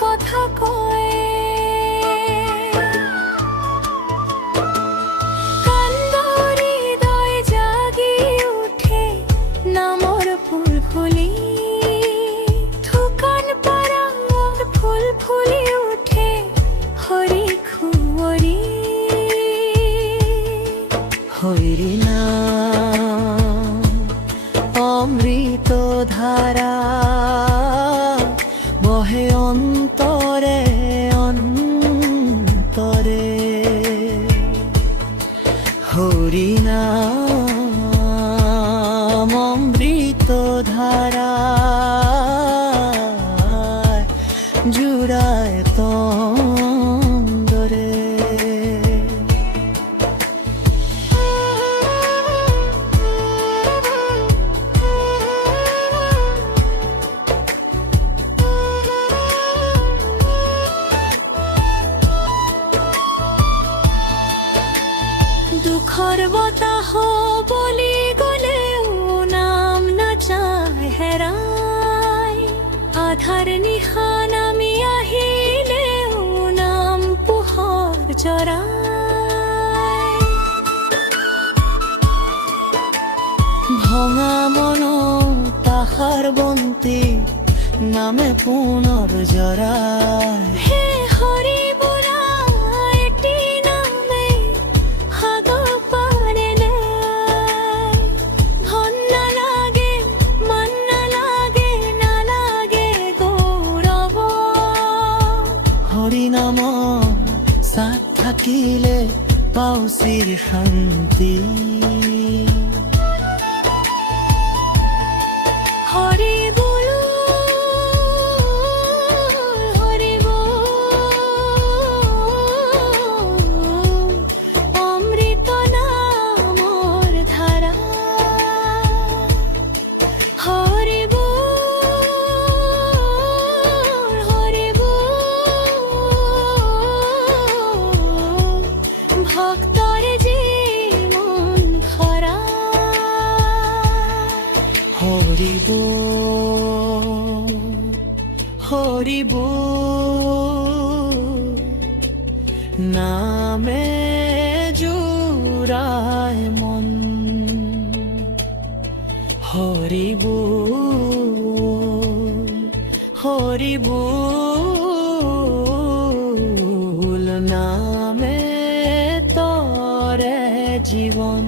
কথা কয় কান্দরে হৃদয় জাগি উঠে নামর ফুল ফুলি থুকান পারা ফুল ফুলি উঠে হরি খুয়রি হইরি না অমৃত ধারা বহে অন্তরে অন্তরে হরি নাম অমৃত ধারা জুড়ায় তন্দরে দুঃখর বতাহ বলি গলেও নাম না চায় হেরাই আধার নিশান আমি আহিলেও নাম পোহর জৰাই ভঙা মন তাহাৰ বন্তি নামে পুনৰ জৰাই হে হৰি হরিনাম সাথ থাকিলে পাউচিৰ শান্তি হৰি বলো হৰি অমৃত নামৰ ধাৰা হৰি ভক্তর জীবন ভরা হরি নামে জুড়ায় মন হরি বল নামে তরে জীবন।